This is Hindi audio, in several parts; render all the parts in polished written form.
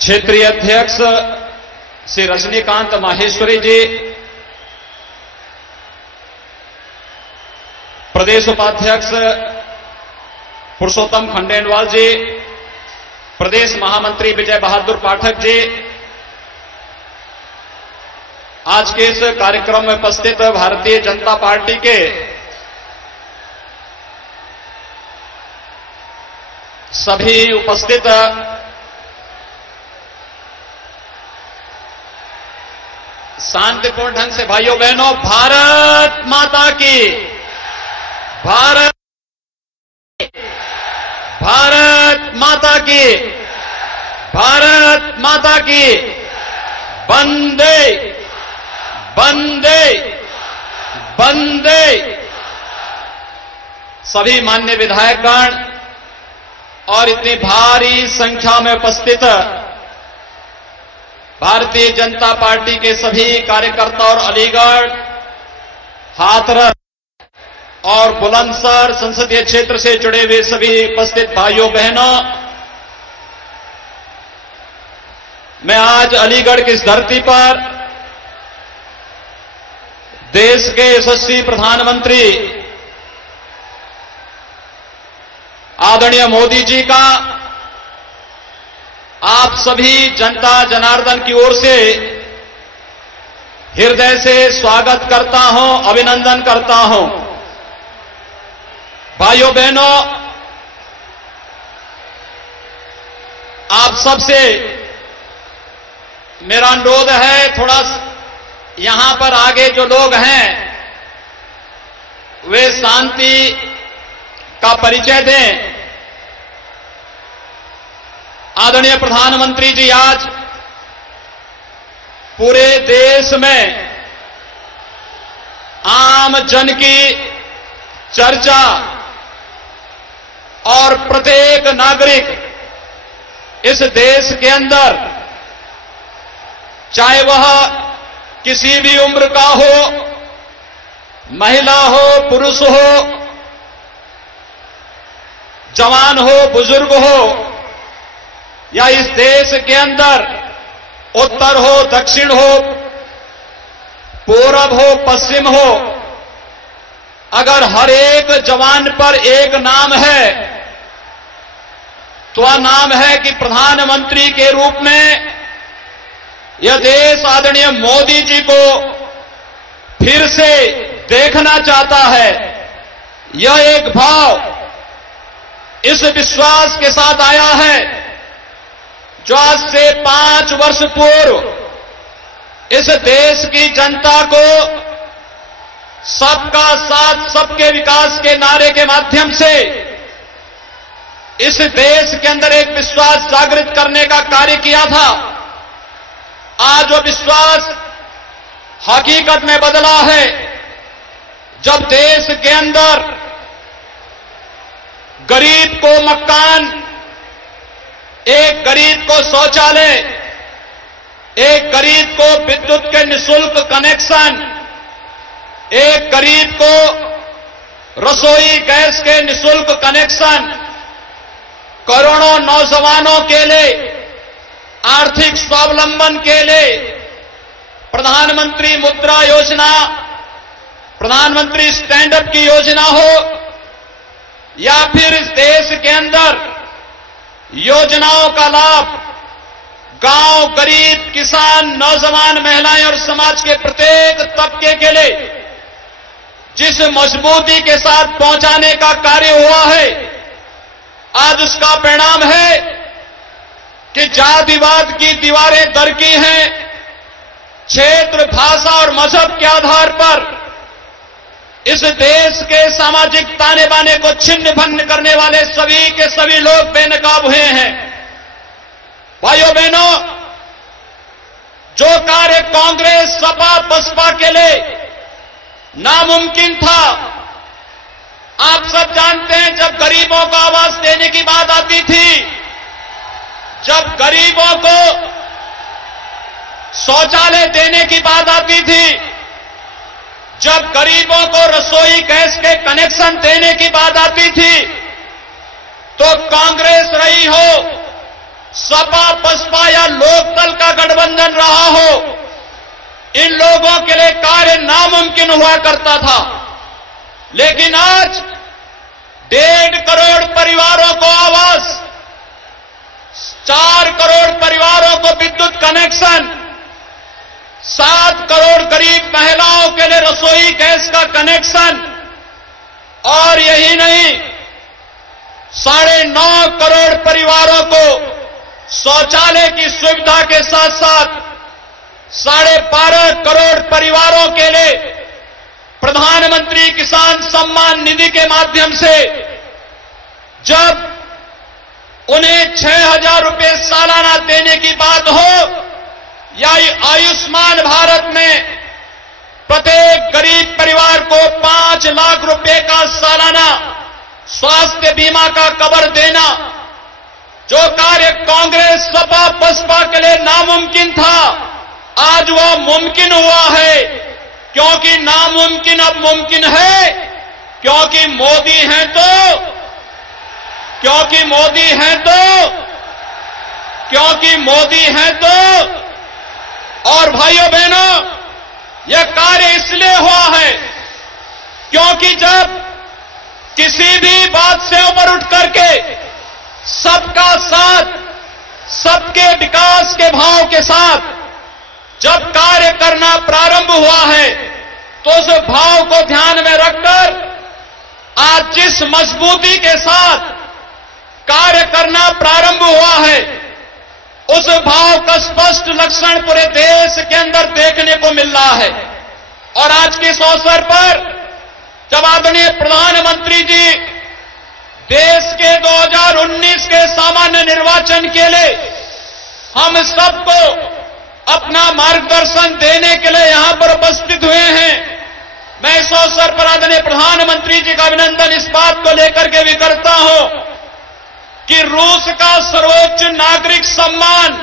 क्षेत्रीय अध्यक्ष श्री रजनीकांत माहेश्वरी जी, प्रदेश उपाध्यक्ष पुरुषोत्तम खंडेलवाल जी, प्रदेश महामंत्री विजय बहादुर पाठक जी, आज के इस कार्यक्रम में उपस्थित भारतीय जनता पार्टी के सभी उपस्थित शांतिपूर्ण ढंग से भाइयों बहनों, भारत माता की, भारत माता की, भारत माता की, वंदे वंदे वंदे। सभी मान्य विधायकगण और इतनी भारी संख्या में उपस्थित भारतीय जनता पार्टी के सभी कार्यकर्ता और अलीगढ़, हाथरस और बुलंदशहर संसदीय क्षेत्र से जुड़े हुए सभी उपस्थित भाइयों बहनों, मैं आज अलीगढ़ की इस धरती पर देश के यशस्वी प्रधानमंत्री आदरणीय मोदी जी का आप सभी जनता जनार्दन की ओर से हृदय से स्वागत करता हूं, अभिनंदन करता हूं। भाइयों बहनों, आप सबसे मेरा अनुरोध है, थोड़ा यहां पर आगे जो लोग हैं वे शांति का परिचय दें। आदरणीय प्रधानमंत्री जी आज पूरे देश में आम जन की चर्चा और प्रत्येक नागरिक इस देश के अंदर, चाहे वह किसी भी उम्र का हो, महिला हो, पुरुष हो, जवान हो, बुजुर्ग हो, या इस देश के अंदर उत्तर हो, दक्षिण हो, पूरब हो, पश्चिम हो, अगर हर एक जवान पर एक नाम है तो वह नाम है कि प्रधानमंत्री के रूप में यह देश आदरणीय मोदी जी को फिर से देखना चाहता है। यह एक भाव इस विश्वास के साथ आया है जो आज से 5 वर्ष पूर्व इस देश की जनता को सबका साथ सबके विकास के नारे के माध्यम से इस देश के अंदर एक विश्वास जागृत करने का कार्य किया था। आज वो विश्वास हकीकत में बदला है, जब देश के अंदर गरीब को मकान, एक गरीब को शौचालय, एक गरीब को विद्युत के निःशुल्क कनेक्शन, एक गरीब को रसोई गैस के निःशुल्क कनेक्शन, करोड़ों नौजवानों के लिए आर्थिक स्वावलंबन के लिए प्रधानमंत्री मुद्रा योजना, प्रधानमंत्री स्टैंड अप की योजना हो, या फिर इस देश के अंदर योजनाओं का लाभ गांव, गरीब, किसान, नौजवान, महिलाएं और समाज के प्रत्येक तबके के लिए जिस मजबूती के साथ पहुंचाने का कार्य हुआ है, आज उसका परिणाम है कि जातिवाद की दीवारें दरकी हैं। क्षेत्र, भाषा और मजहब के आधार पर इस देश के सामाजिक ताने बाने को छिन्न भिन्न करने वाले सभी के सभी लोग बेनकाब हुए हैं। भाइयों बहनों, जो कार्य कांग्रेस, सपा, बसपा के लिए नामुमकिन था, आप सब जानते हैं, जब गरीबों को आवास देने की बात आती थी, जब गरीबों को शौचालय देने की बात आती थी, जब गरीबों को रसोई गैस के कनेक्शन देने की बात आती थी, तो कांग्रेस रही हो, सपा बसपा या लोकदल का गठबंधन रहा हो, इन लोगों के लिए कार्य नामुमकिन हुआ करता था। लेकिन आज 1.5 करोड़ परिवारों को आवास, 4 करोड़ परिवारों को विद्युत कनेक्शन, 7 करोड़ गरीब महिलाओं के लिए रसोई गैस का कनेक्शन, और यही नहीं 9.5 करोड़ परिवारों को शौचालय की सुविधा के साथ साथ 12.5 करोड़ परिवारों के लिए प्रधानमंत्री किसान सम्मान निधि के माध्यम से जब उन्हें 6,000 रुपए सालाना देने की बात हो, या आयुष्मान भारत में प्रत्येक गरीब परिवार को 5 लाख रुपए का सालाना स्वास्थ्य बीमा का कवर देना, जो कार्य कांग्रेस सपा बसपा के लिए नामुमकिन था, आज वह मुमकिन हुआ है। क्योंकि नामुमकिन अब मुमकिन है, क्योंकि मोदी हैं तो, क्योंकि मोदी हैं तो, क्योंकि मोदी हैं तो। और भाइयों बहनों, यह कार्य इसलिए हुआ है क्योंकि जब किसी भी बात से ऊपर उठ करके सबका साथ, सबके विकास के भाव के साथ जब कार्य करना प्रारंभ हुआ है, तो उस भाव को ध्यान में रखकर आज जिस मजबूती के साथ कार्य करना प्रारंभ हुआ है, उस भाव का स्पष्ट लक्षण पूरे देश के अंदर देखने को मिल रहा है। और आज के इस अवसर पर जब आदरणीय प्रधानमंत्री जी देश के 2019 के सामान्य निर्वाचन के लिए हम सबको अपना मार्गदर्शन देने के लिए यहां पर उपस्थित हुए हैं, मैं इस अवसर पर आदरणीय प्रधानमंत्री जी का अभिनंदन इस बात को लेकर के भी करता हूं कि रूस का सर्वोच्च नागरिक सम्मान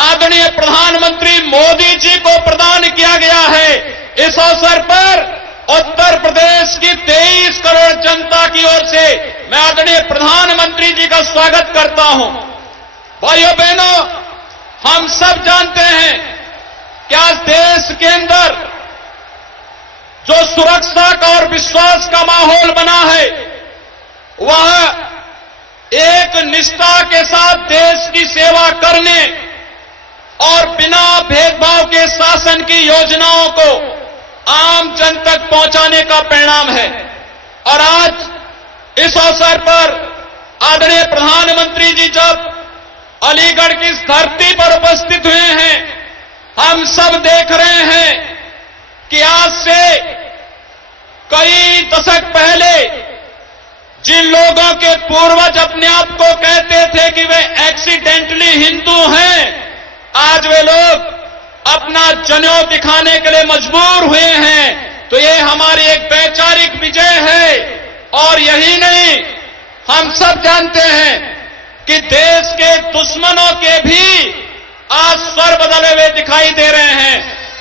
आदरणीय प्रधानमंत्री मोदी जी को प्रदान किया गया है। इस अवसर पर उत्तर प्रदेश की 23 करोड़ जनता की ओर से मैं आदरणीय प्रधानमंत्री जी का स्वागत करता हूं। भाइयों बहनों, हम सब जानते हैं कि आज देश के अंदर जो सुरक्षा का और विश्वास का माहौल बना है, वह एक निष्ठा के साथ देश की सेवा करने और बिना भेदभाव के शासन की योजनाओं को आम जन तक पहुंचाने का परिणाम है। और आज इस अवसर पर आदरणीय प्रधानमंत्री जी जब अलीगढ़ की इस धरती पर उपस्थित हुए हैं, हम सब देख रहे हैं कि आज से कई दशक पहले जिन लोगों के पूर्वज अपने आप को कहते थे कि वे एक्सीडेंटली हिंदू हैं, आज वे लोग अपना जनेऊ दिखाने के लिए मजबूर हुए हैं। तो ये हमारी एक वैचारिक विजय है। और यही नहीं, हम सब जानते हैं कि देश के दुश्मनों के भी आज स्वर बदले हुए दिखाई दे रहे हैं।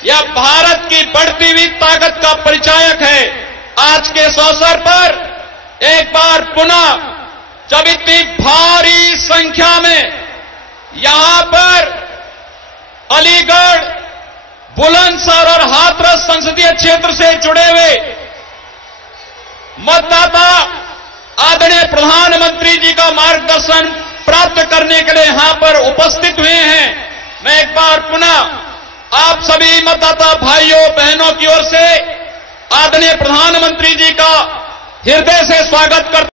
यह भारत की बढ़ती हुई ताकत का परिचायक है। आज के इस अवसर पर एक बार पुनः जब इतनी भारी संख्या में यहां पर अलीगढ़, बुलंदशहर और हाथरस संसदीय क्षेत्र से जुड़े हुए मतदाता आदरणीय प्रधानमंत्री जी का मार्गदर्शन प्राप्त करने के लिए यहां पर उपस्थित हुए हैं, मैं एक बार पुनः आप सभी मतदाता भाइयों बहनों की ओर से आदरणीय प्रधानमंत्री जी का हृदय से स्वागत करता हूं।